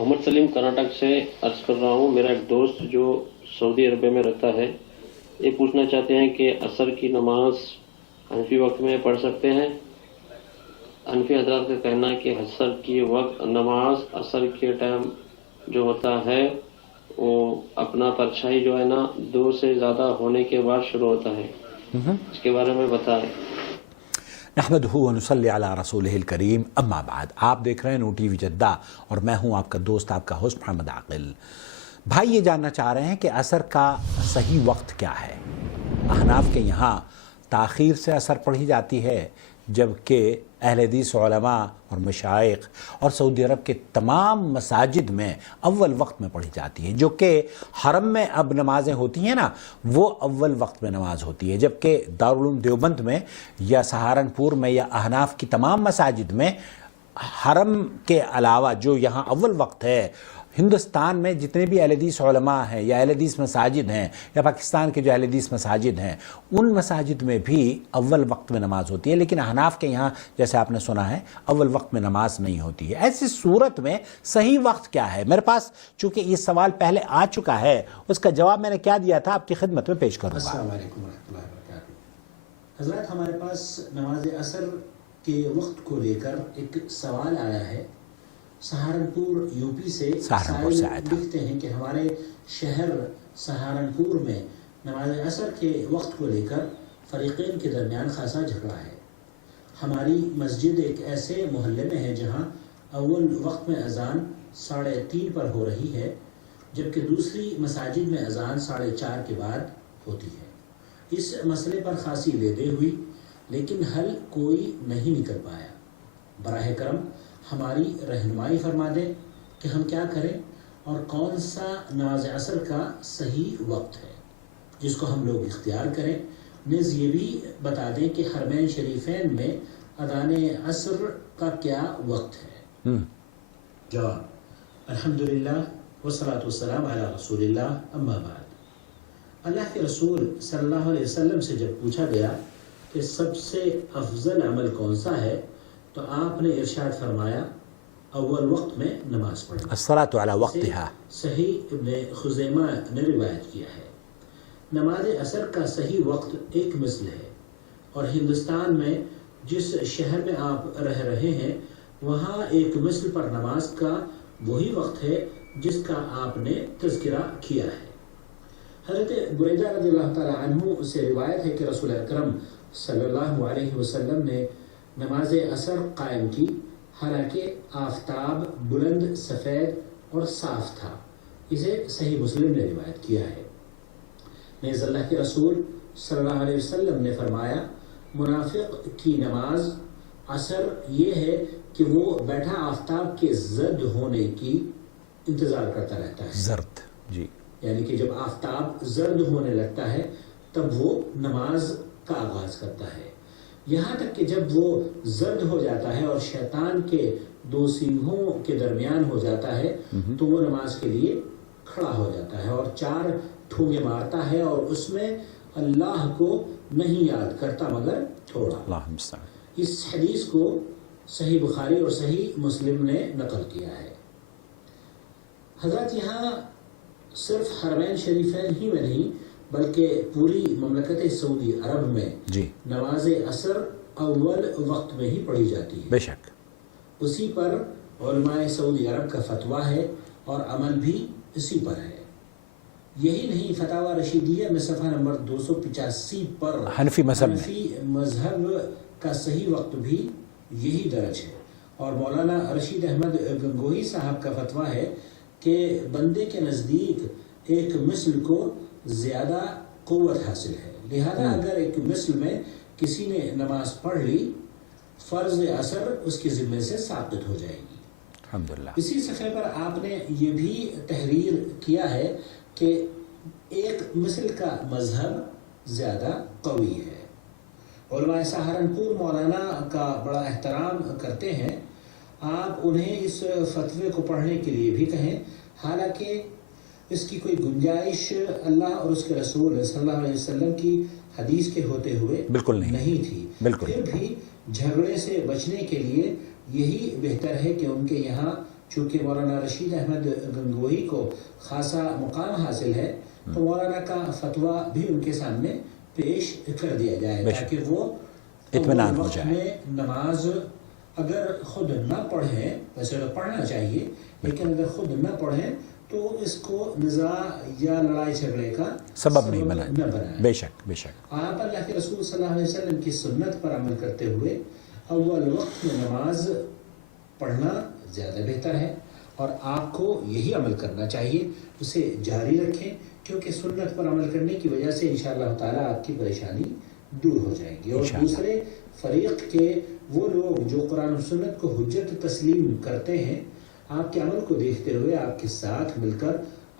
محمد سلیم کرناٹک سے عرض کر رہا ہوں. میرا ایک دوست جو سعودی عربیہ میں رہتا ہے یہ پوچھنا چاہتے ہیں کہ عصر کی نماز حنفی وقت میں پڑھ سکتے ہیں. حنفی حضرات کا کہنا ہے کہ عصر کی وقت نماز عصر کے ٹائم جو ہوتا ہے وہ اپنا پرچھائی جو ہے نا 2 سے زیادہ ہونے کے بعد شروع ہوتا ہے. اس کے بارے میں بتائیں. نحمدہ و نصلی علی رسولہ الکریم. اما بعد، آپ دیکھ رہے ہیں نو ٹی وی جدہ اور میں ہوں آپ کا دوست، آپ کا ہوسٹ محمد عاقل. بھائی یہ جاننا چاہ رہے ہیں کہ عصر کا صحیح وقت کیا ہے. احناف کے یہاں تاخیر سے عصر پڑھی جاتی ہے، جبکہ اہل حدیث علماء اور مشائخ اور سعودی عرب کے تمام مساجد میں اول وقت میں پڑھی جاتی ہے. جو کہ حرم میں اب نمازیں ہوتی ہیں نا، وہ اول وقت میں نماز ہوتی ہے، جبکہ دارالعلوم دیوبند میں یا سہارنپور میں یا احناف کی تمام مساجد میں حرم کے علاوہ جو یہاں اول وقت ہے، ہندوستان میں جتنے بھی اہل حدیث علماء ہیں یا اہل حدیث مساجد ہیں یا پاکستان کے جو اہل حدیث مساجد ہیں، ان مساجد میں بھی اول وقت میں نماز ہوتی ہے. لیکن احناف کے یہاں جیسے آپ نے سنا ہے اول وقت میں نماز نہیں ہوتی ہے. ایسی صورت میں صحیح وقت کیا ہے؟ میرے پاس چونکہ یہ سوال پہلے آ چکا ہے، اس کا جواب میں نے کیا دیا تھا آپ کی خدمت میں پیش کروں گا. السلام علیکم ورحمۃ اللہ وبرکاتہ. حضرات، ہمارے پاس نماز عصر کے وقت کو لے کر ایک سوال آیا ہے. سہارنپور یو پی سے سائل لکھتے ہیں کہ ہمارے شہر سہارنپور میں نماز عصر کے وقت کو لے کر فریقین کے درمیان خاصا جھگڑا ہے. ہماری مسجد ایک ایسے محلے میں ہے جہاں اول وقت میں اذان 3:30 پر ہو رہی ہے، جبکہ دوسری مساجد میں اذان 4:30 کے بعد ہوتی ہے. اس مسئلے پر خاصی لیدے ہوئی، لیکن حل کوئی نہیں نکل پایا. براہ کرم ہماری رہنمائی فرما دیں کہ ہم کیا کریں اور کون سا نماز عصر کا صحیح وقت ہے جس کو ہم لوگ اختیار کریں. نیز یہ بھی بتا دیں کہ حرمین شریفین میں اذان عصر کا کیا وقت ہے. جواب: الحمدللہ والصلاۃ والسلام علی رسول اللہ. اما بعد، اللہ کے رسول صلی اللہ علیہ وسلم سے جب پوچھا گیا کہ سب سے افضل عمل کون سا ہے تو آپ نے ارشاد فرمایا اول وقت میں نماز پڑھنا. الصلاۃ علی وقتہا. صحیح ابن خزیمہ نے روایت کیا ہے. نماز عصر کا صحیح وقت ایک مثل ہے، اور ہندوستان میں جس شہر میں آپ رہ رہے ہیں وہاں ایک مثل پر نماز کا وہی وقت ہے جس کا آپ نے تذکرہ کیا ہے. حضرت بریدہ رضی اللہ تعالی عنہ سے روایت ہے کہ رسول اکرم صلی اللہ علیہ وسلم نے نماز عصر قائم کی، حالانکہ آفتاب بلند، سفید اور صاف تھا. اسے صحیح مسلم نے روایت کیا ہے. نیز اللہ کے رسول صلی اللہ علیہ وسلم نے فرمایا، منافق کی نماز عصر یہ ہے کہ وہ بیٹھا آفتاب کے زرد ہونے کی انتظار کرتا رہتا ہے. زرد، جی، یعنی کہ جب آفتاب زرد ہونے لگتا ہے تب وہ نماز کا آغاز کرتا ہے، یہاں تک کہ جب وہ زرد ہو جاتا ہے اور شیطان کے 2 سینگوں کے درمیان ہو جاتا ہے تو وہ نماز کے لیے کھڑا ہو جاتا ہے اور 4 ٹھونگے مارتا ہے، اور اس میں اللہ کو نہیں یاد کرتا مگر تھوڑا. اس حدیث کو صحیح بخاری اور صحیح مسلم نے نقل کیا ہے. حضرات، یہاں صرف حرمین شریفین ہی میں نہیں بلکہ پوری مملکت سعودی عرب میں نماز عصر اول وقت میں ہی پڑھی جاتی ہے. بے شک اسی پر علماء سعودی عرب کا فتویٰ ہے اور عمل بھی اسی پر ہے. یہی نہیں، فتاوی رشیدیہ میں صفحہ نمبر 285 پر حنفی مذہب کا صحیح وقت بھی یہی درج ہے. اور مولانا رشید احمد گنگوہی صاحب کا فتویٰ ہے کہ بندے کے نزدیک ایک مثل کو زیادہ قوت حاصل ہے، لہذا اگر ایک مثل میں کسی نے نماز پڑھ لی فرض عصر اس کے ذمے سے ساقط ہو جائے گی. الحمدللہ. اسی صفحے پر آپ نے یہ بھی تحریر کیا ہے کہ ایک مثل کا مذہب زیادہ قوی ہے. علماء سہارنپور مولانا کا بڑا احترام کرتے ہیں، آپ انہیں اس فتوے کو پڑھنے کے لیے بھی کہیں، حالانکہ اس کی کوئی گنجائش اللہ اور اس کے رسول صلی اللہ علیہ وسلم کی حدیث کے ہوتے ہوئے بالکل نہیں تھی. پھر بھی جھگڑے سے بچنے کے لیے یہی بہتر ہے کہ ان کے یہاں چونکہ مولانا رشید احمد گنگوہی کو خاصا مقام حاصل ہے تو مولانا کا فتویٰ بھی ان کے سامنے پیش کر دیا جائے تاکہ وہ اطمینان ہو جائے. میں نماز اگر خود نہ پڑھیں، ویسے تو پڑھنا چاہیے لیکن اگر خود نہ پڑھیں تو اس کو نزاع یا لڑائی جھگڑے کا سبب نہیں بنائیں. بے شک بے شک. آپ اللہ کے رسول صلی اللہ علیہ وسلم کی سنت پر عمل کرتے ہوئے اول وقت میں نماز پڑھنا زیادہ بہتر ہے اور آپ کو یہی عمل کرنا چاہیے، اسے جاری رکھیں کیونکہ سنت پر عمل کرنے کی وجہ سے انشاءاللہ تعالیٰ آپ کی پریشانی دور ہو جائے گی. اور دوسرے فریق کے وہ لوگ جو قرآن و سنت کو حجت تسلیم کرتے ہیں آپ کے عمل کو دیکھتے ہوئے آپ کے ساتھ مل کر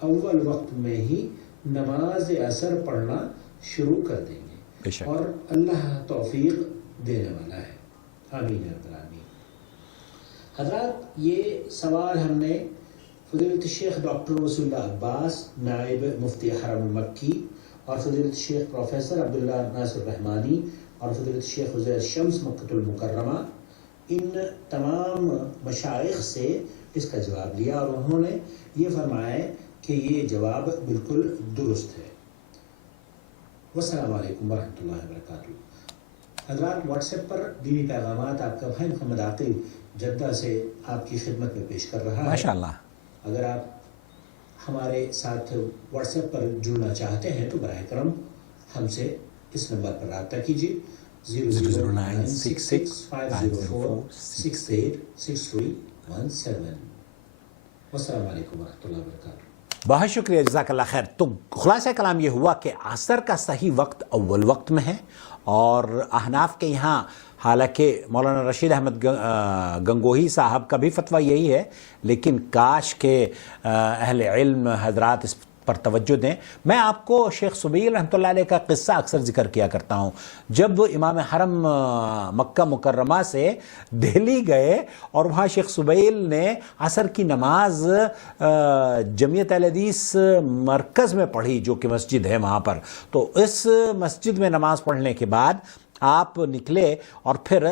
اول وقت میں ہی نماز عصر پڑھنا شروع کر دیں گے اور اللہ توفیق دینے والا ہے. آمین یا رب العالمین. حضرات یہ سوال ہم نے فضیلت الشیخ ڈاکٹر رسول اللہ عباس نائب مفتی حرم مکی اور فضیلت الشیخ پروفیسر عبداللہ ناصر رحمانی اور فضیلت الشیخ عزیر شمس مکۃ المکرمہ ان تمام مشائخ سے اس کا جواب لیا اور انہوں نے یہ فرمایا کہ یہ جواب بالکل درست ہے. والسلام علیکم ورحمۃ اللہ وبرکاتہ. حضرات واٹس ایپ پر دینی پیغامات آپ کا بھائی محمد عاقل جدہ سے آپ کی خدمت میں پیش کر رہا ہے. ماشاءاللہ. اگر آپ ہمارے ساتھ واٹس ایپ پر جڑنا چاہتے ہیں تو براہ کرم ہم سے اس نمبر پر رابطہ کیجیے 0096650468617. والسلام علیکم ورحمۃ اللہ وبرکاتہ. بہت شکریہ، جزاک اللہ خیر. تو خلاصہ کلام یہ ہوا کہ عصر کا صحیح وقت اول وقت میں ہے اور احناف کے یہاں حالانکہ مولانا رشید احمد گنگوہی صاحب کا بھی فتویٰ یہی ہے لیکن کاش کہ اہل علم حضرات اس پر توجہ دیں. میں آپ کو شیخ سبیل رحمۃ اللہ علیہ کا قصہ اکثر ذکر کیا کرتا ہوں. جب امام حرم مکہ مکرمہ سے دہلی گئے اور وہاں شیخ سبیل نے عصر کی نماز جمعیت اہل حدیث مرکز میں پڑھی جو کہ مسجد ہے وہاں پر، تو اس مسجد میں نماز پڑھنے کے بعد آپ نکلے اور پھر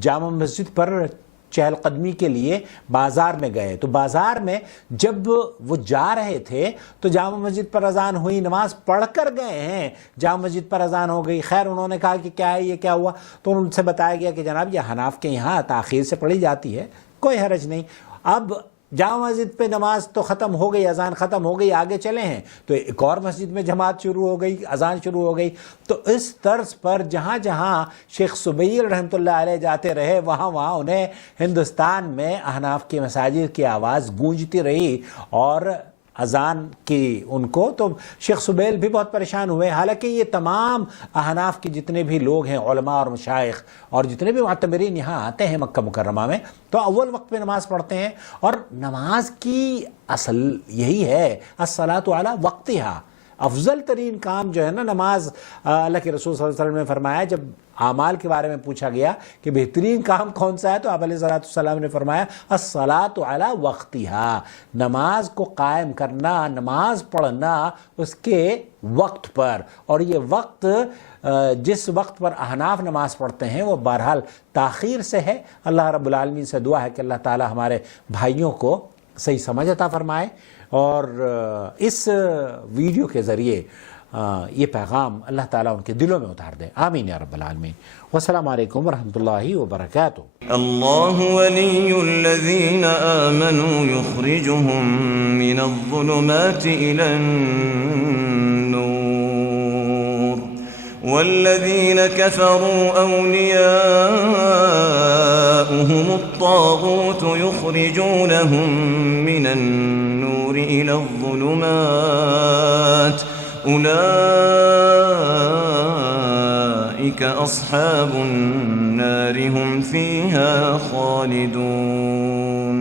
جامع مسجد پر چہل قدمی کے لیے بازار میں گئے. تو بازار میں جب وہ جا رہے تھے تو جامع مسجد پر اذان ہوئی، نماز پڑھ کر گئے ہیں، جامع مسجد پر اذان ہو گئی. خیر انہوں نے کہا کہ کیا ہے یہ کیا ہوا، تو ان سے بتایا گیا کہ جناب یہ حناف کے یہاں تاخیر سے پڑھی جاتی ہے، کوئی حرج نہیں. اب جامع مسجد پہ نماز تو ختم ہو گئی، اذان ختم ہو گئی، آگے چلے ہیں تو ایک اور مسجد میں جماعت شروع ہو گئی، اذان شروع ہو گئی. تو اس طرز پر جہاں جہاں شیخ سبیل رحمۃ اللہ علیہ جاتے رہے وہاں انہیں ہندوستان میں احناف کی مساجد کی آواز گونجتی رہی اور اذان کی ان کو. تو شیخ سبیل بھی بہت پریشان ہوئے. حالانکہ یہ تمام احناف کے جتنے بھی لوگ ہیں علماء اور مشائخ اور جتنے بھی معتبرین یہاں آتے ہیں مکہ مکرمہ میں تو اول وقت میں نماز پڑھتے ہیں. اور نماز کی اصل یہی ہے الصلاۃ علی وقتہا. افضل ترین کام جو ہے نا نماز، اللہ کے رسول صلی اللہ علیہ وسلم نے فرمایا جب اعمال کے بارے میں پوچھا گیا کہ بہترین کام کون سا ہے تو آپ علیہ السلام نے فرمایا الصلاۃ علی وقتہا. نماز کو قائم کرنا، نماز پڑھنا اس کے وقت پر. اور یہ وقت جس وقت پر احناف نماز پڑھتے ہیں وہ بہرحال تاخیر سے ہے. اللہ رب العالمین سے دعا ہے کہ اللہ تعالی ہمارے بھائیوں کو صحیح سمجھ عطا فرمائے اور اس ویڈیو کے ذریعے یہ پیغام اللہ تعالیٰ ان کے دلوں میں اتار دے. آمین یا رب العالمین. والسلام علیکم ورحمۃ اللہ وبرکاتہ. اللہ ولی الذین آمنوا یخرجهم من الظلمات الى النور والذین كفروا اولیاؤهم الطاغوت یخرجونهم من النور الى الظلمات أولئك أصحاب النار هم فيها خالدون.